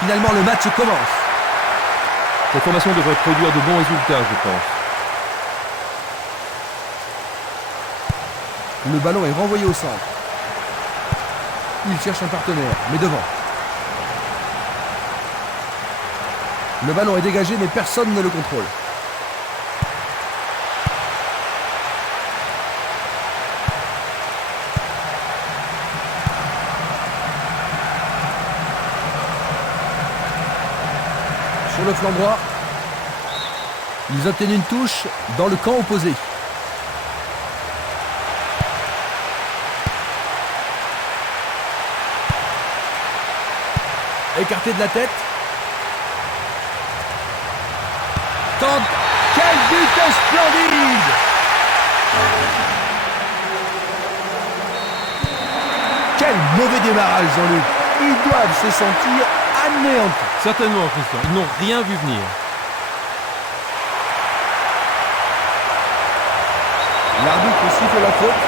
Finalement, le match commence. Cette formation devrait produire de bons résultats, je pense. Le ballon est renvoyé au centre. Il cherche un partenaire, mais devant. Le ballon est dégagé, mais personne ne le contrôle. Sur le flanc droit, ils obtiennent une touche dans le camp opposé. Écarté de la tête. Tente. Quel but splendide! Quel mauvais démarrage, Jean-Luc. Ils doivent se sentir anéantis. Certainement, Christian. Ils n'ont rien vu venir. L'arbitre siffle la faute.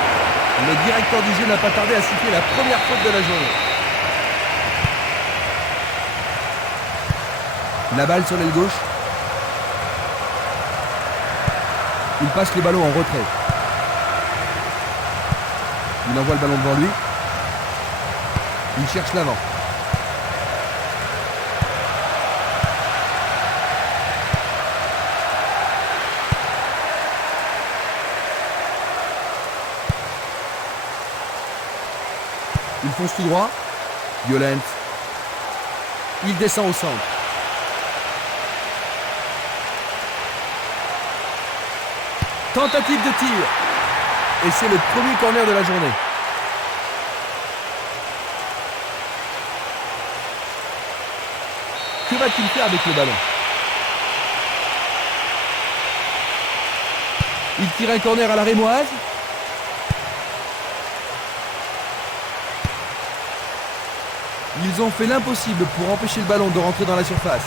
Le directeur du jeu n'a pas tardé à siffler la première faute de la journée. La balle sur l'aile gauche. Il passe le ballon en retrait. Il envoie le ballon devant lui. Il cherche l'avant. Il fonce tout droit. Violent. Il descend au centre. Tentative de tir. Et c'est le premier corner de la journée. Que va-t-il faire avec le ballon? Il tire un corner à la rémoise. Ils ont fait l'impossible pour empêcher le ballon de rentrer dans la surface.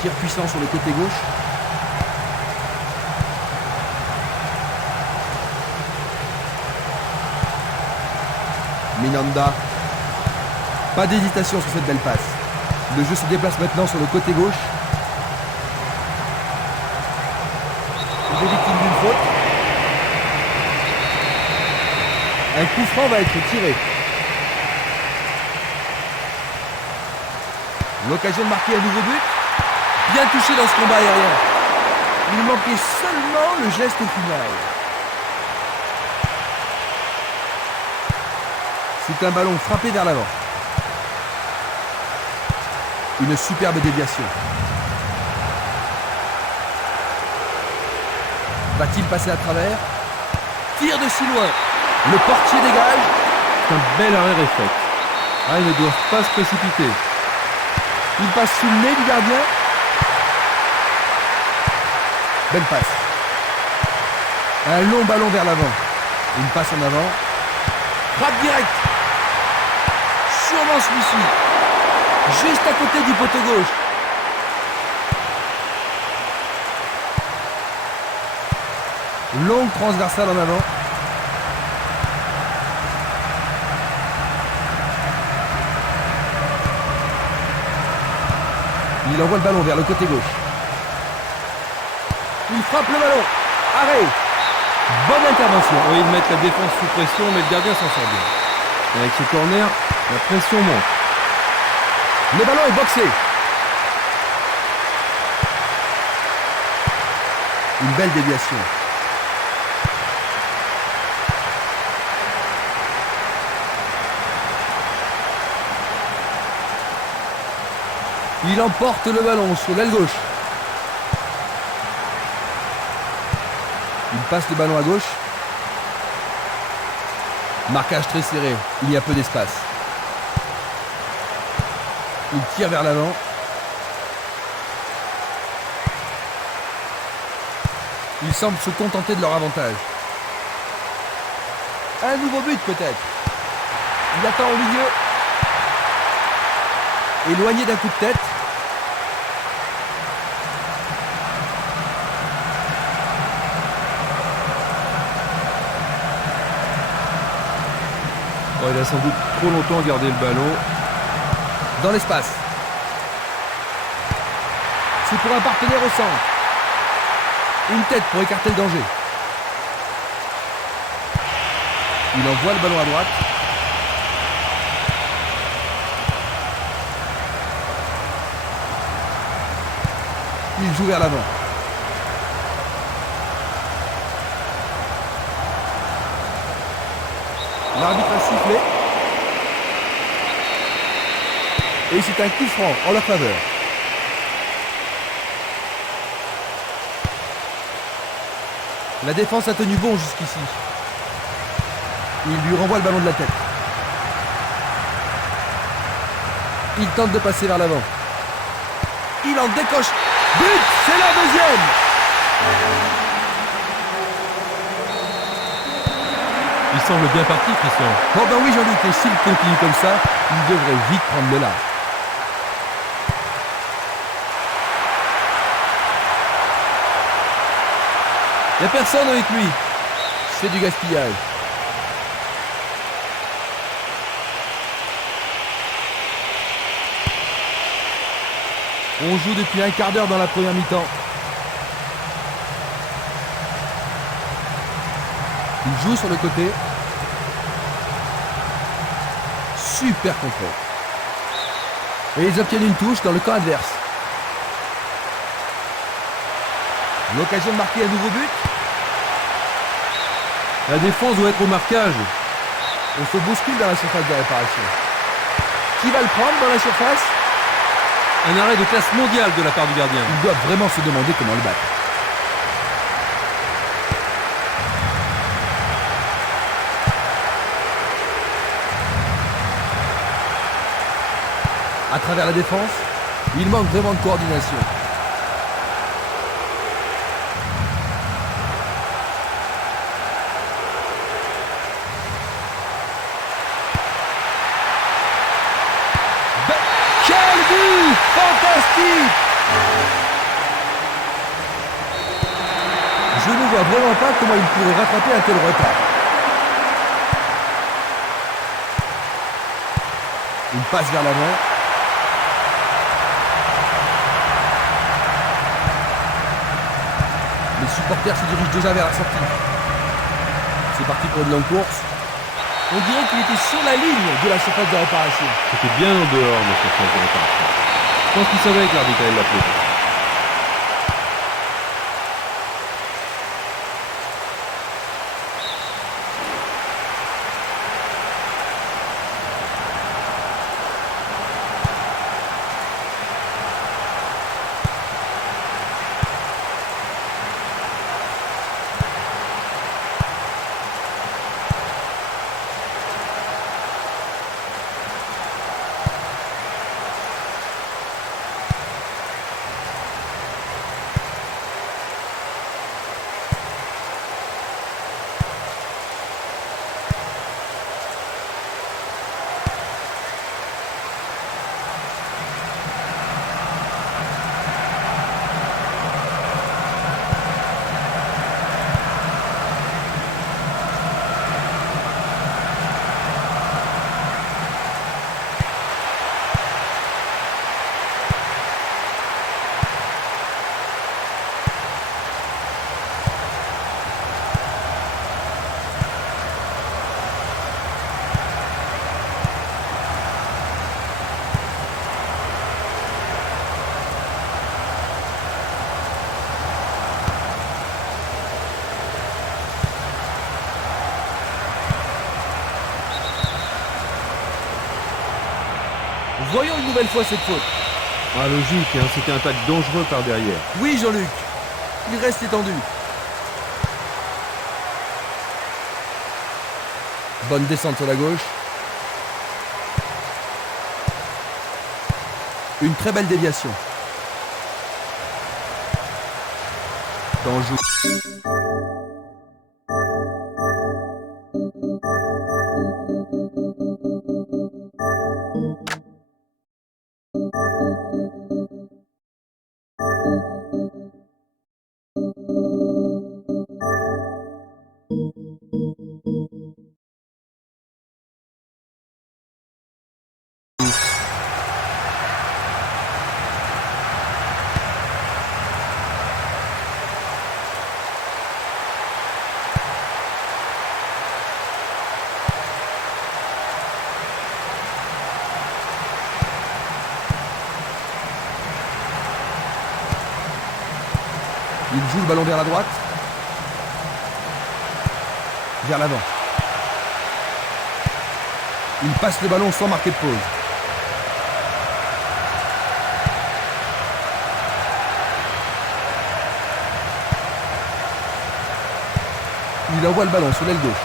Tir puissant sur le côté gauche. Minanda. Pas d'hésitation sur cette belle passe. Le jeu se déplace maintenant sur le côté gauche. Il est victime d'une faute. Un coup franc va être tiré. L'occasion de marquer un nouveau but. Bien touché dans ce combat aérien. Il manquait seulement le geste final. C'est un ballon frappé vers l'avant. Une superbe déviation. Va-t-il passer à travers? Tire de si loin. Le portier dégage. C'est un bel arrêt réflexe. Ah, ils ne doivent pas se précipiter. Il passe sous le nez du gardien. Belle passe. Un long ballon vers l'avant. Une passe en avant. Frappe directe. Sûrement celui-ci. Juste à côté du poteau gauche. Longue transversale en avant. Il envoie le ballon vers le côté gauche. Il frappe le ballon. Arrêt. Bonne intervention. Oui, ils mettent la défense sous pression, mais le gardien s'en sort bien. Et avec ce corner, la pression monte. Le ballon est boxé. Une belle déviation. Il emporte le ballon sur l'aile gauche. Il passe le ballon à gauche. Marquage très serré. Il y a peu d'espace. Il tire vers l'avant. Ils semblent se contenter de leur avantage. Un nouveau but peut-être. Il attend au milieu. Éloigné d'un coup de tête. Ouais, il a sans doute trop longtemps gardé le ballon. Dans l'espace. C'est pour un partenaire au centre. Une tête pour écarter le danger. Il envoie le ballon à droite. Il joue vers l'avant. L'arbitre a sifflé. Et c'est un coup franc en leur faveur. La défense a tenu bon jusqu'ici. Il lui renvoie le ballon de la tête. Il tente de passer vers l'avant. Il en décoche. But! C'est la deuxième! Il semble bien parti, Christian. Oh ben oui, Jean-Luc, et s'il continue comme ça, il devrait vite prendre le large. Il n'y a personne avec lui. C'est du gaspillage. On joue depuis un quart d'heure dans la première mi-temps. Il joue sur le côté. Super contrôle. Et ils obtiennent une touche dans le camp adverse. L'occasion de marquer un nouveau but. La défense doit être au marquage. On se bouscule dans la surface de réparation. Qui va le prendre dans la surface? Un arrêt de classe mondiale de la part du gardien. Ils doivent vraiment se demander comment le battre. À travers la défense, il manque vraiment de coordination. Quel but! Fantastique! Je ne vois vraiment pas comment il pourrait rattraper un tel retard. Une passe vers l'avant. Les supporters se dirigent déjà vers la sortie. C'est parti pour une longue course. On dirait qu'il était sur la ligne de la surface de réparation. C'était bien en dehors de la surface de réparation. Je pense qu'il savait que l'arbitre allait l'appeler. Voyons une nouvelle fois cette faute. Ah, logique, hein, c'était un tacle dangereux par derrière. Oui, Jean-Luc. Il reste étendu. Bonne descente sur la gauche. Une très belle déviation. Dans le jeu. Il joue le ballon vers la droite. Vers l'avant. Il passe le ballon sans marquer de pause. Il envoie le ballon sur l'aile gauche.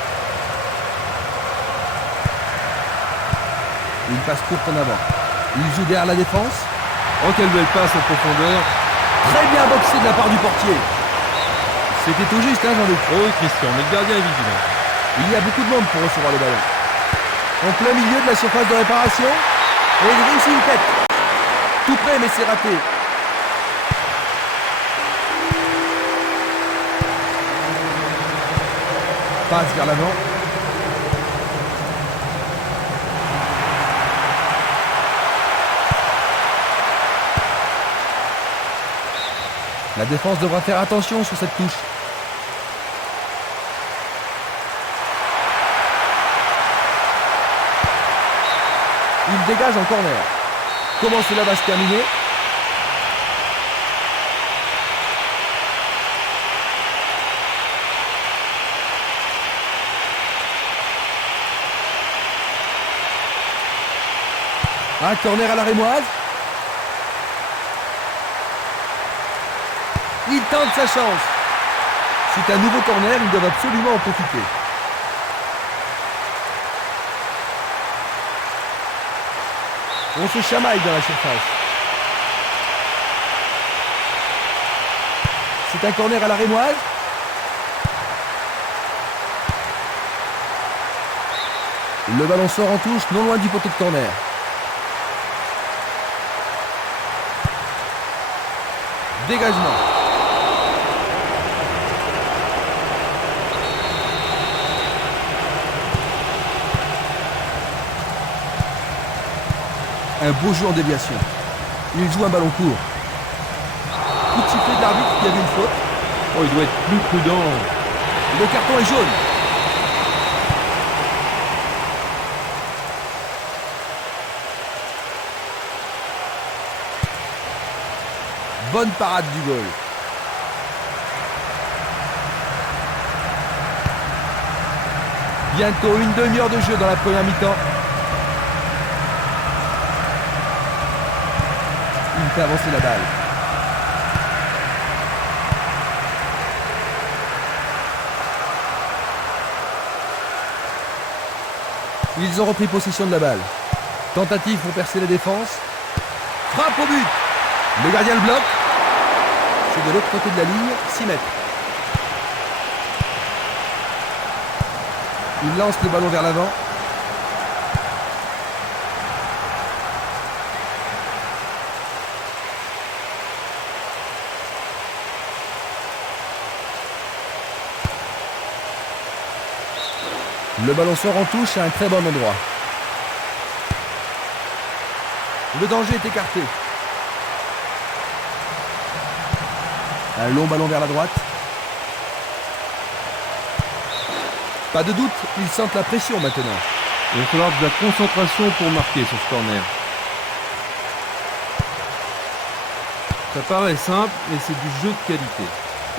Il passe court en avant. Il joue derrière la défense. Oh, quelle belle passe en profondeur. Très bien boxé de la part du portier. C'était tout juste, hein, Jean-Luc? Oh oui, Christian, mais le gardien est vigilant. Il y a beaucoup de monde pour recevoir le ballon. En plein milieu de la surface de réparation. Et il réussit une tête. Tout près, mais c'est raté. Passe vers l'avant. La défense devra faire attention sur cette touche. Il dégage en corner. Comment cela va se terminer? Un corner à la rémoise. Il tente sa chance. C'est un nouveau corner, ils doivent absolument en profiter. On se chamaille dans la surface. C'est un corner à la rémoise. Le ballon sort en touche, non loin du poteau de corner. Dégagement. Un beau jeu en déviation. Il joue un ballon court. Coup de sifflet de l'arbitre qui a vu une faute. Oh, il doit être plus prudent. Le carton est jaune. Bonne parade du goal. Bientôt une demi-heure de jeu dans la première mi-temps. Il fait avancer la balle. Ils ont repris possession de la balle. Tentative pour percer la défense. Frappe au but. Le gardien le bloque. C'est de l'autre côté de la ligne, 6 mètres. Il lance le ballon vers l'avant. Le ballon sort en touche à un très bon endroit. Le danger est écarté. Un long ballon vers la droite. Pas de doute, ils sentent la pression maintenant. Il va falloir de la concentration pour marquer sur ce corner. Ça paraît simple, mais c'est du jeu de qualité.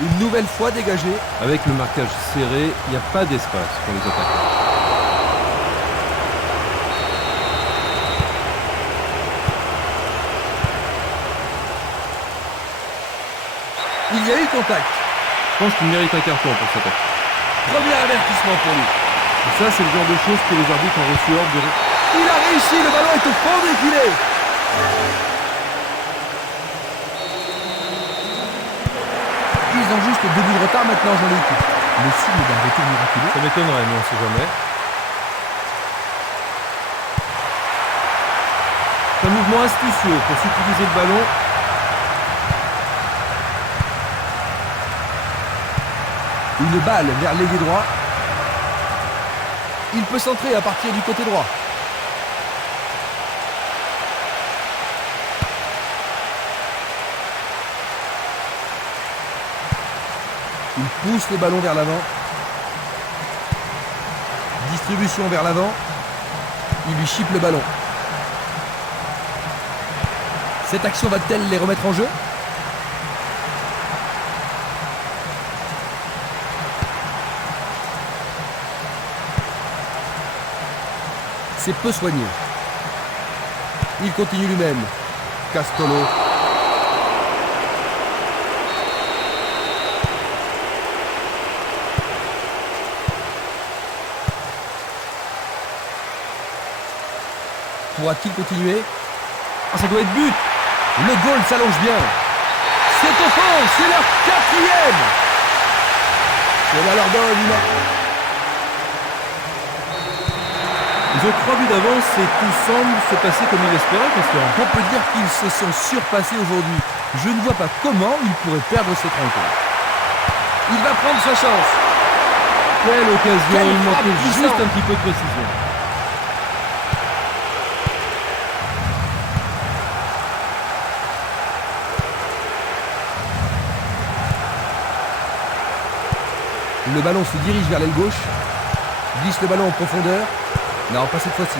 Une nouvelle fois dégagée. Avec le marquage serré, il n'y a pas d'espace pour les attaquants. Il y a eu contact. Je pense qu'il mérite un carton pour cette attaque. Premier avertissement pour lui. Et ça, c'est le genre de choses que les arbitres ont reçu hors de... Il a réussi, le ballon est au fond des filets. Ils ont juste 2 buts de retard maintenant, Jean-Luc. Le signe d'un retour miraculeux. Ça m'étonnerait, mais on ne sait jamais. C'est un mouvement astucieux pour s'utiliser le ballon. Une balle vers l'ailier droit. Il peut centrer à partir du côté droit. Il pousse le ballon vers l'avant. Distribution vers l'avant. Il lui chipe le ballon. Cette action va-t-elle les remettre en jeu? c'est peu soigné. Il continue lui-même. Castolo. Pourra-t-il continuer? Ah, ça doit être but. Le goal s'allonge bien. C'est au fond, c'est leur 4e. Cela leur donne une... Ils ont 3 buts d'avance et tout semble se passer comme ils l'espéraient, Christian. On peut dire qu'ils se sont surpassés aujourd'hui. Je ne vois pas comment ils pourraient perdre cette rencontre. Il va prendre sa chance. Quelle occasion, Quelle il manquait frappe juste puissante. un petit peu de précision. Le ballon se dirige vers l'aile gauche. Glisse le ballon en profondeur. Non, pas cette fois-ci.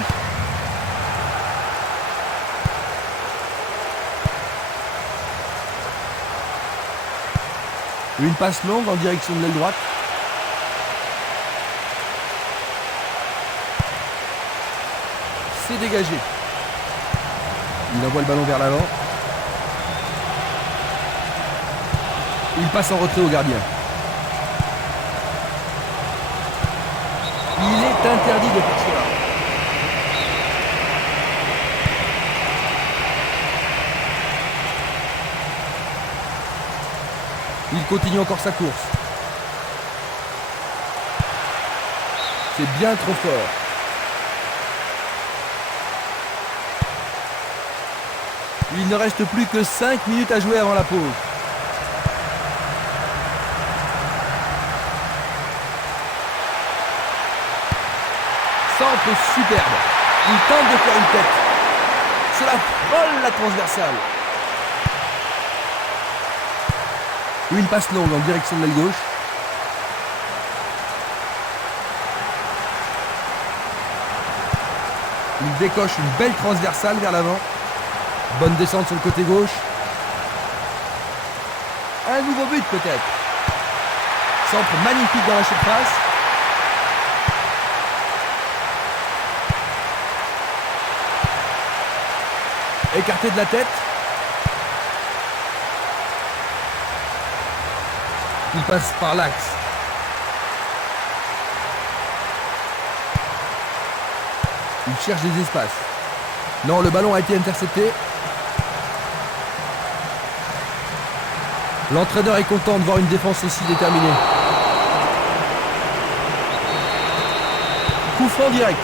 Une passe longue en direction de l'aile droite. C'est dégagé. Il envoie le ballon vers l'avant. Il passe en retrait au gardien. Il est interdit de faire cela. Il continue encore sa course. C'est bien trop fort. Il ne reste plus que 5 minutes à jouer avant la pause. Centre superbe. Il tente de faire une tête. Cela frôle la transversale. Une passe longue en direction de l'aile gauche. Il décoche une belle transversale vers l'avant. Bonne descente sur le côté gauche. Un nouveau but peut-être. Centre magnifique dans la surface. Écarté de la tête. Il passe par l'axe. Il cherche des espaces. Non, le ballon a été intercepté. L'entraîneur est content de voir une défense aussi déterminée. Coup franc direct.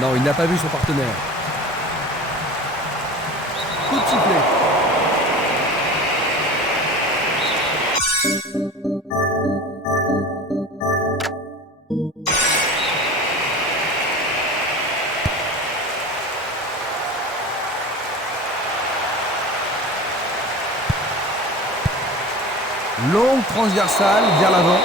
Non, il n'a pas vu son partenaire. Coup de sifflet. Longue transversale vers l'avant.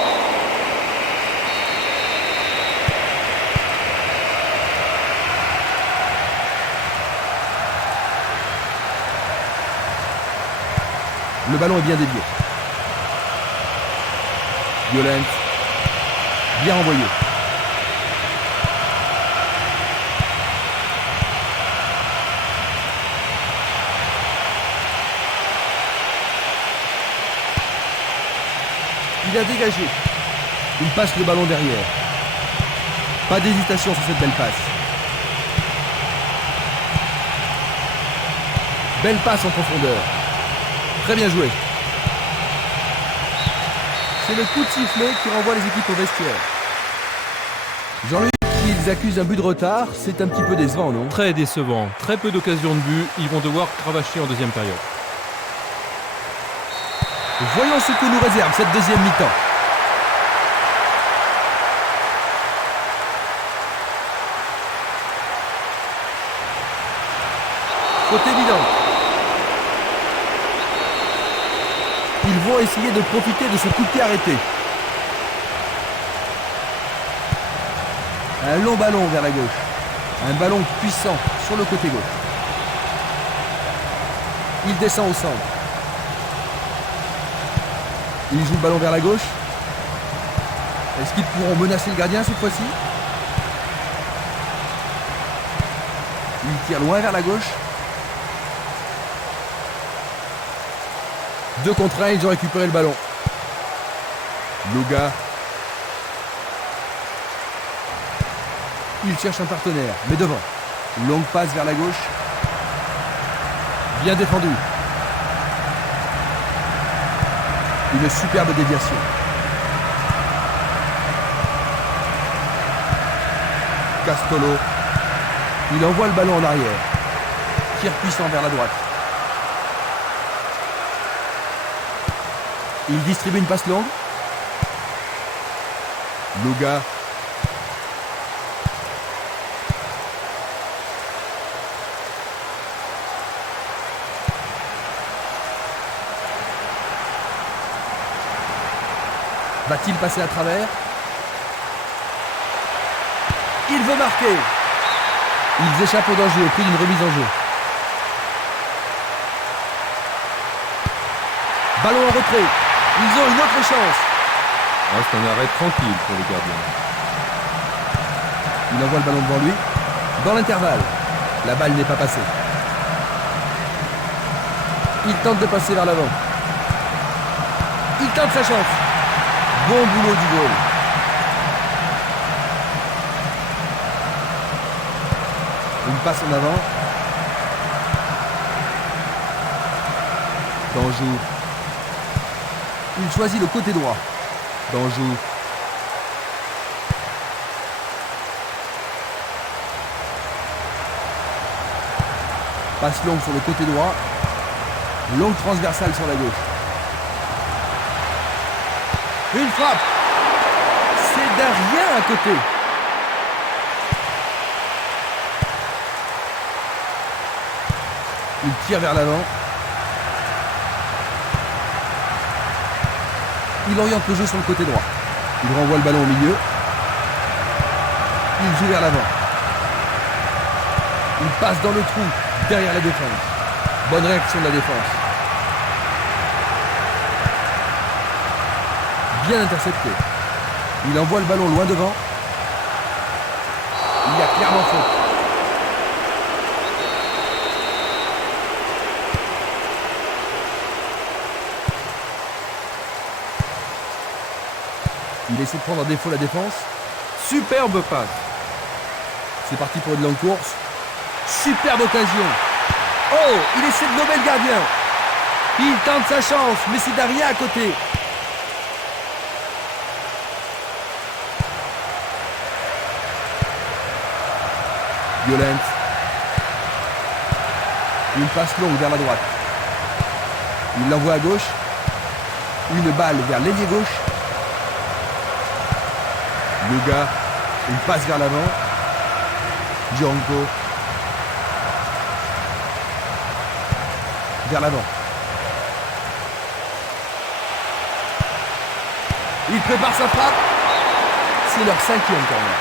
Le ballon est bien dévié. Violent. Bien envoyé. Il a dégagé. Il passe le ballon derrière. Pas d'hésitation sur cette belle passe. Belle passe en profondeur. Très bien joué. C'est le coup de sifflet qui renvoie les équipes au vestiaire. Jean-Luc, ils accusent un but de retard. C'est un petit peu décevant, non? Très décevant. Très peu d'occasions de but. Ils vont devoir cravacher en deuxième période. Voyons ce que nous réserve cette deuxième mi-temps. Faute évidente. Ils vont essayer de profiter de ce coup de pied arrêté. Un long ballon vers la gauche. Un ballon puissant sur le côté gauche. Il descend au centre. Il joue le ballon vers la gauche. Est-ce qu'ils pourront menacer le gardien cette fois-ci? Il tire loin vers la gauche. 2 contre 1, ils ont récupéré le ballon. Loga. Il cherche un partenaire, mais devant. Longue passe vers la gauche. Bien défendu. Une superbe déviation. Castolo. Il envoie le ballon en arrière. Tir puissant vers la droite. Il distribue une passe longue. Loga. Va-t-il passer à travers? Il veut marquer. Ils échappent au danger au prix d'une remise en jeu. Ballon en retrait. Ils ont une autre chance. Ah, c'est un arrêt tranquille pour les gardiens. Il envoie le ballon devant lui. Dans l'intervalle, la balle n'est pas passée. Il tente de passer vers l'avant. Il tente sa chance. Bon boulot du goal. Une passe en avant. Danjou. Il choisit le côté droit. Danjou. Passe longue sur le côté droit. Longue transversale sur la gauche. Une frappe. C'est derrière à côté. Il tire vers l'avant. Il oriente le jeu sur le côté droit. Il renvoie le ballon au milieu. Il joue vers l'avant. Il passe dans le trou, derrière la défense. Bonne réaction de la défense. Bien intercepté. Il envoie le ballon loin devant. Il y a clairement faute. Il essaie de prendre en défaut la défense. Superbe passe. C'est parti pour une longue course. Superbe occasion. Oh, il essaie de nommer le gardien. Il tente sa chance, mais c'est derrière à côté. Violent. Une passe longue vers la droite. Il l'envoie à gauche. Une balle vers l'ailier gauche. Luga. Une passe vers l'avant. Django. Vers l'avant. Il prépare sa frappe. C'est leur 5e corner.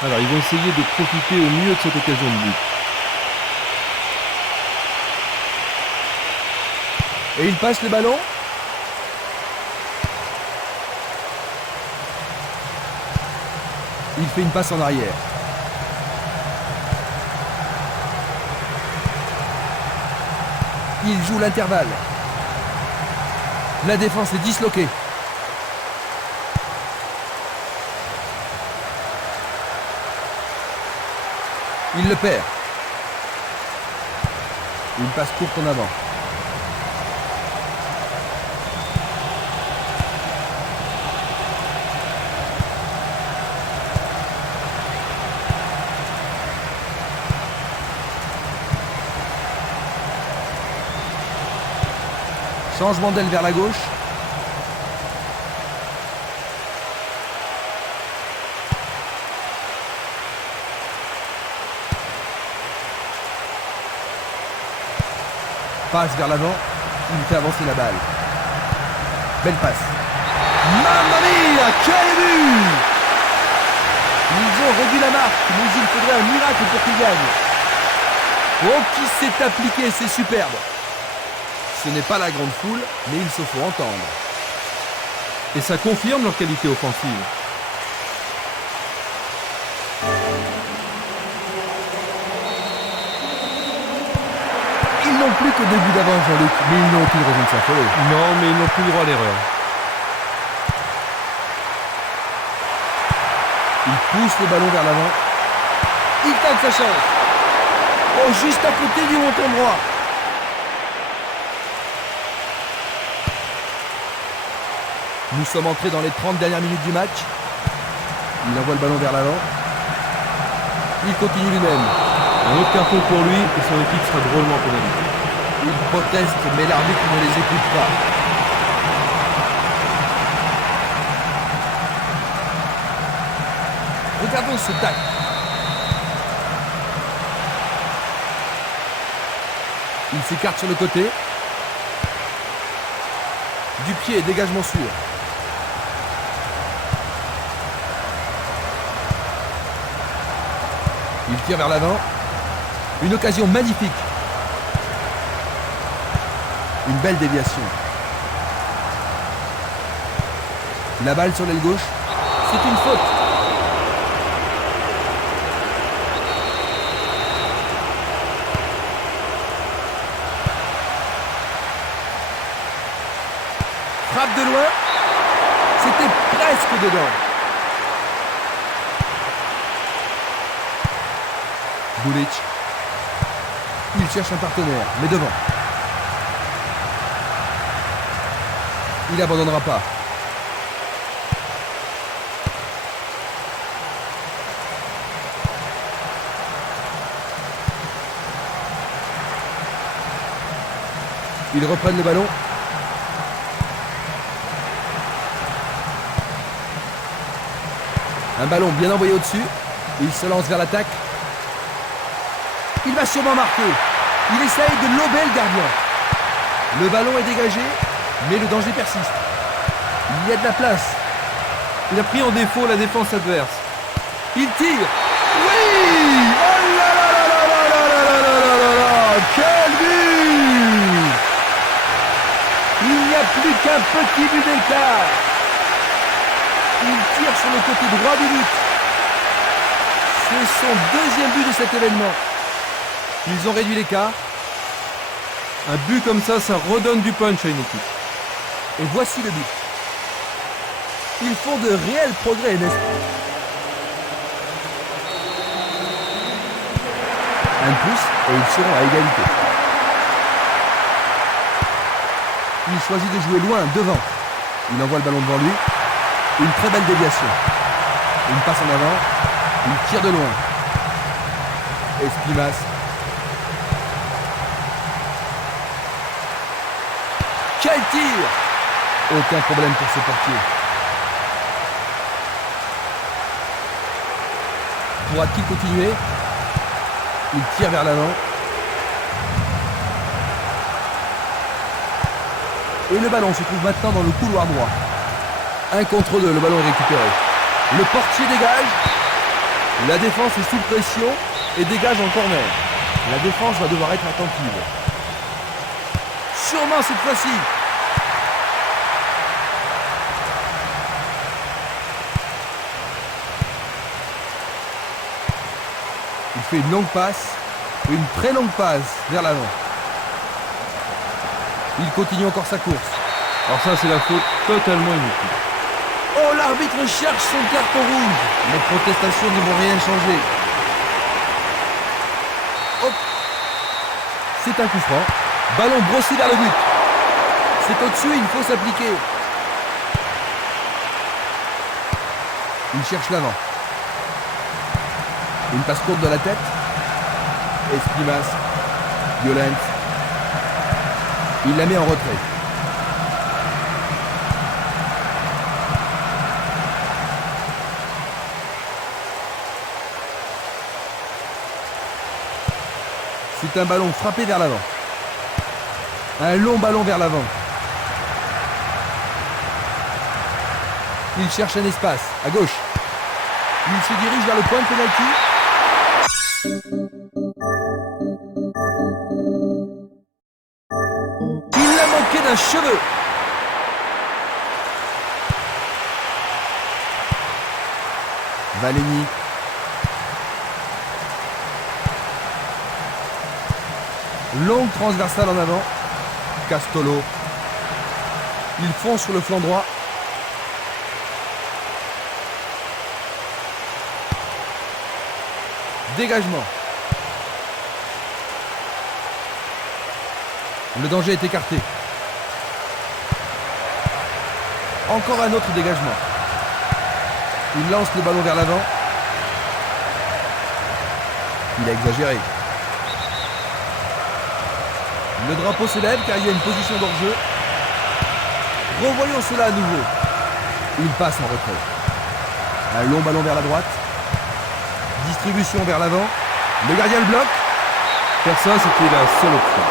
Alors, ils vont essayer de profiter au mieux de cette occasion de but. Et il passe le ballon. Il fait une passe en arrière. Il joue l'intervalle. La défense est disloquée. Il le perd. Une passe courte en avant. Changement d'aile vers la gauche. Passe vers l'avant. Il fait avancer la balle. Belle passe. Mamma mia, quel but! Ils ont réduit la marque, mais il faudrait un miracle pour qu'ils gagnent. Oh, qui s'est appliqué, c'est superbe. Ce n'est pas la grande foule, mais il se faut entendre. Et ça confirme leur qualité offensive. Ils n'ont plus que 2 buts d'avance, Jean-Luc, mais ils n'ont aucune raison de s'affoler. Non, mais ils n'ont plus le droit à l'erreur. Il pousse le ballon vers l'avant. Il tente sa chance. Oh, juste à côté du montant droit. Nous sommes entrés dans les 30 dernières minutes du match. Il envoie le ballon vers l'avant. Il continue lui-même. Un autre carton pour lui et son équipe sera drôlement pénalisée. Il proteste, mais l'arbitre ne les écoute pas. Regardons ce tac. Il s'écarte sur le côté. Du pied, dégagement sûr. Il tire vers l'avant. Une occasion magnifique. Une belle déviation. La balle sur l'aile gauche. C'est une faute. Frappe de loin. C'était presque dedans. Bulic. Il cherche un partenaire, mais devant. Il n'abandonnera pas. Ils reprennent le ballon. Un ballon bien envoyé au-dessus. Il se lance vers l'attaque. Il va sûrement marquer. Il essaye de lober le gardien. Le ballon est dégagé, mais le danger persiste. Il y a de la place. Il a pris en défaut la défense adverse. Il tire. Oui! Oh là là là là là là là là là là! Quel but! Il n'y a plus qu'un petit but d'écart. Il tire sur le côté droit du but. C'est son deuxième but de cet événement. Ils ont réduit l'écart. Un but comme ça redonne du punch à une équipe. Et voici le but. Ils font de réels progrès, n'est-ce pas? Un pouce et ils seront à égalité. Il choisit de jouer loin, devant. Il envoie le ballon devant lui. Une très belle déviation. Une passe en avant. Il tire de loin. Espimas. Quel tir! Aucun problème pour ce portier. Pourra-t-il continuer? Il tire vers l'avant. Et le ballon se trouve maintenant dans le couloir droit. 1 contre 2, le ballon est récupéré. Le portier dégage. La défense est sous pression et dégage en corner. La défense va devoir être attentive. Sûrement cette fois-ci. Il fait une longue passe, une très longue passe vers l'avant. Il continue encore sa course. Alors ça, c'est la faute totalement inutile. Oh, l'arbitre cherche son carton rouge. Les protestations ne vont rien changer. Hop. C'est un coup franc. Ballon brossé vers le but. C'est au-dessus, il faut s'appliquer. Il cherche l'avant. Une passe courte de la tête. Espimas. Violent. Il la met en retrait. C'est un ballon frappé vers l'avant. Un long ballon vers l'avant. Il cherche un espace, à gauche. Il se dirige vers le point de pénalty. Il Aleni. Longue transversale en avant. Castolo. Il fonce sur le flanc droit. Dégagement. Le danger est écarté. Encore un autre dégagement. Il lance le ballon vers l'avant. Il a exagéré. Le drapeau se lève car il y a une position d'hors-jeu. Revoyons cela à nouveau. Il passe en retrait. Un long ballon vers la droite. Distribution vers l'avant. Le gardien le bloque. Faire ça, c'était la seule option.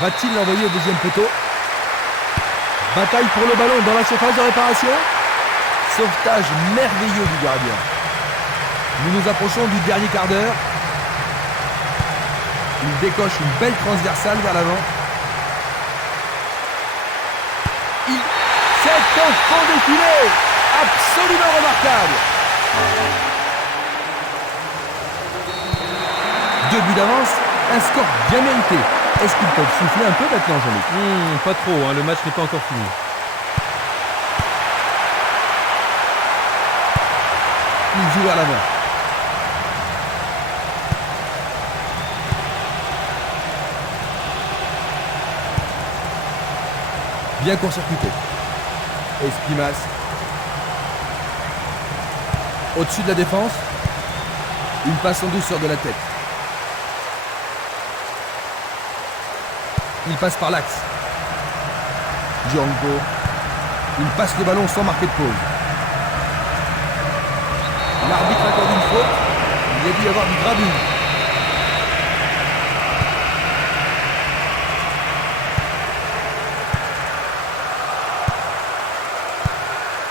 Va-t-il l'envoyer au deuxième poteau? Bataille pour le ballon dans la surface de réparation. Sauvetage merveilleux du gardien. Nous nous approchons du dernier quart d'heure. Il décoche une belle transversale vers l'avant. C'est un fond défilé absolument remarquable. 2 buts d'avance, un score bien mérité. Est-ce qu'ils peuvent souffler un peu maintenant, Jean-Luc? Pas trop, hein, le match n'est pas encore fini. Il joue vers l'avant. Bien court-circuité. Espimas. Au-dessus de la défense. Une passe en douceur de la tête. Il passe par l'axe. Django. Il passe le ballon sans marquer de pause. L'arbitre accorde une faute. Il y a dû y avoir du gravure.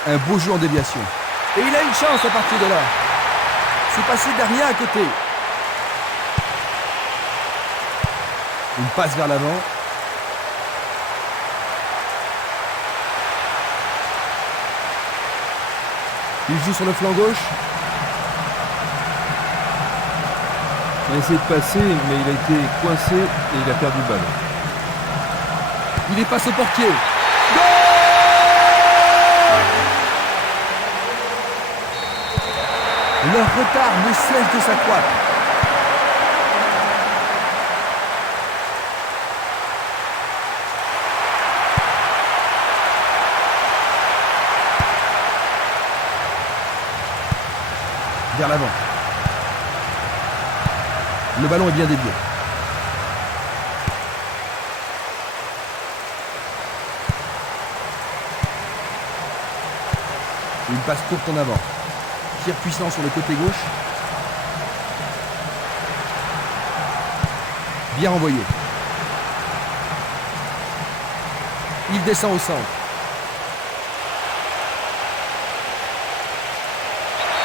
Un beau jeu en déviation. Et il a une chance à partir de là. C'est passé derrière à côté. Une passe vers l'avant. Il joue sur le flanc gauche. Il a essayé de passer, mais il a été coincé et il a perdu le ballon. Il est passe au portier. Leur retard ne cesse de s'accroître. Vers l'avant. Le ballon est bien dévié. Une passe courte en avant. Tir puissant sur le côté gauche. Bien envoyé. Il descend au centre.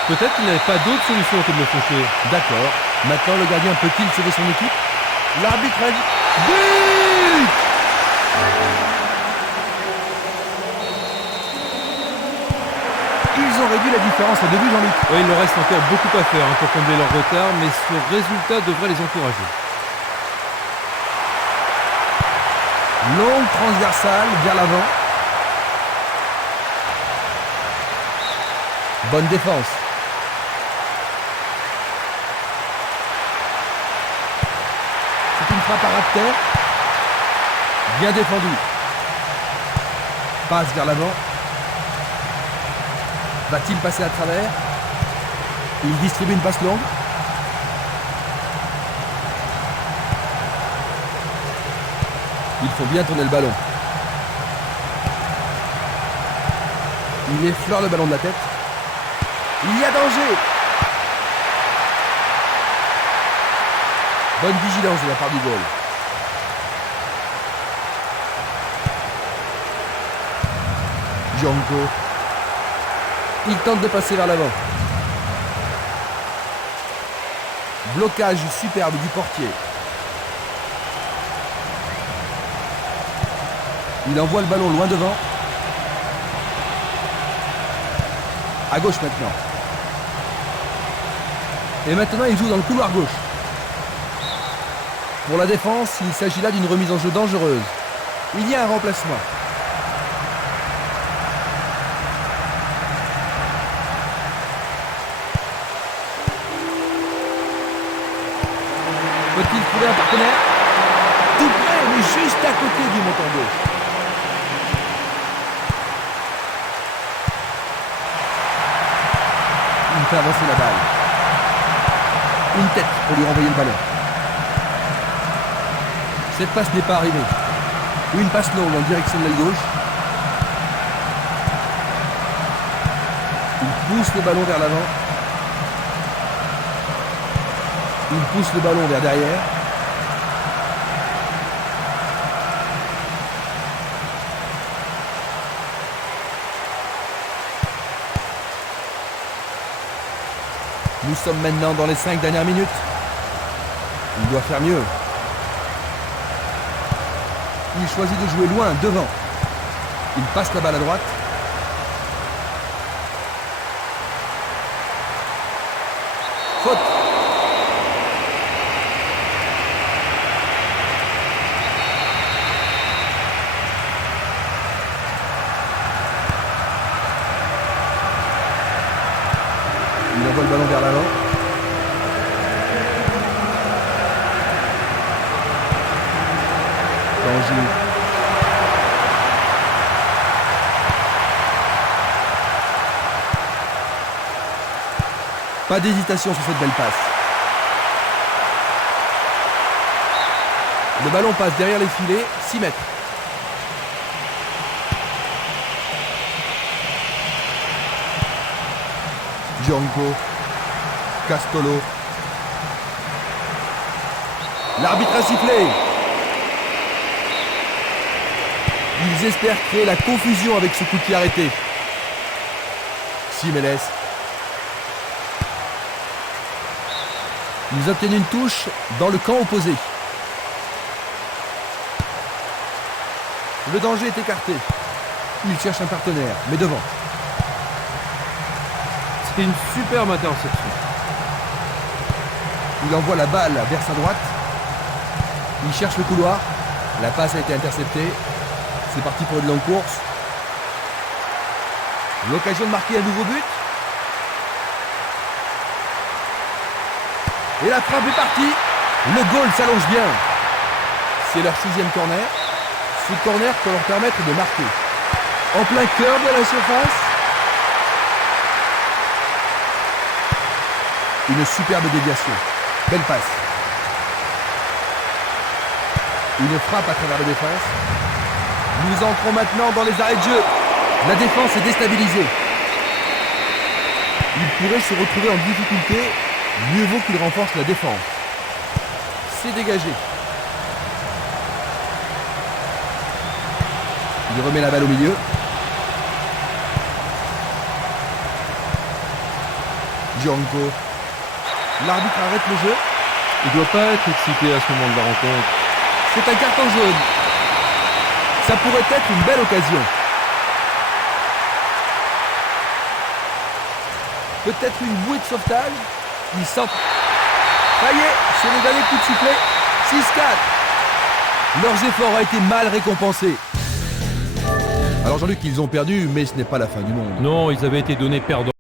Peut-être qu'il n'avait pas d'autre solution que de le faucher. D'accord. Maintenant, le gardien peut-il sauver son équipe? L'arbitre a dit but! Ils ont réduit la différence à 2 buts, Jean-Luc. Oui, il leur reste encore beaucoup à faire pour combler leur retard, mais ce résultat devrait les encourager. Longue transversale vers l'avant. Bonne défense. C'est une frappe à ras de terre. Bien défendu. Passe vers l'avant. Va-t-il passer à travers? Il distribue une passe longue. Il faut bien tourner le ballon. Il effleure le ballon de la tête. Il y a danger. Bonne vigilance de la part du goal. Django. Il tente de passer vers l'avant. Blocage superbe du portier. Il envoie le ballon loin devant. À gauche maintenant. Et maintenant il joue dans le couloir gauche. Pour la défense, il s'agit là d'une remise en jeu dangereuse. Il y a un remplacement. Peut-il trouver un partenaire? Tout près, mais juste à côté du montant gauche. Il fait avancer la balle. Une tête pour lui renvoyer le ballon. Cette passe n'est pas arrivée. Une passe longue en direction de l'aile gauche. Il pousse le ballon vers l'avant. Il pousse le ballon vers derrière. Nous sommes maintenant dans les 5 dernières minutes. Il doit faire mieux. Il choisit de jouer loin, devant. Il passe la balle à droite. Faute. Il envoie le ballon vers l'avant. Danger. Pas d'hésitation sur cette belle passe. Le ballon passe derrière les filets, 6 mètres. Gianco, Castolo. L'arbitre a sifflé. Ils espèrent créer la confusion avec ce coup de pied arrêté. Simeles. Ils obtiennent une touche dans le camp opposé. Le danger est écarté. Il cherche un partenaire, mais devant. C'était une superbe interception. Il envoie la balle vers sa droite. Il cherche le couloir. La passe a été interceptée. C'est parti pour une longue course. L'occasion de marquer un nouveau but. Et la frappe est partie. Le goal s'allonge bien. C'est leur 6e corner. Ce corner peut leur permettre de marquer. En plein cœur de la surface. Une superbe déviation. Belle passe. Une frappe à travers la défense. Nous entrons maintenant dans les arrêts de jeu. La défense est déstabilisée. Il pourrait se retrouver en difficulté. Mieux vaut qu'il renforce la défense. C'est dégagé. Il remet la balle au milieu. Gianco. L'arbitre arrête le jeu. Il ne doit pas être excité à ce moment de la rencontre. C'est un carton jaune. Ça pourrait être une belle occasion. Peut-être une bouée de sauvetage. Il centre. Ça y est, c'est le dernier coup de sifflet. 6-4. Leurs efforts ont été mal récompensés. Alors Jean-Luc, ils ont perdu, mais ce n'est pas la fin du monde. Non, ils avaient été donnés perdants.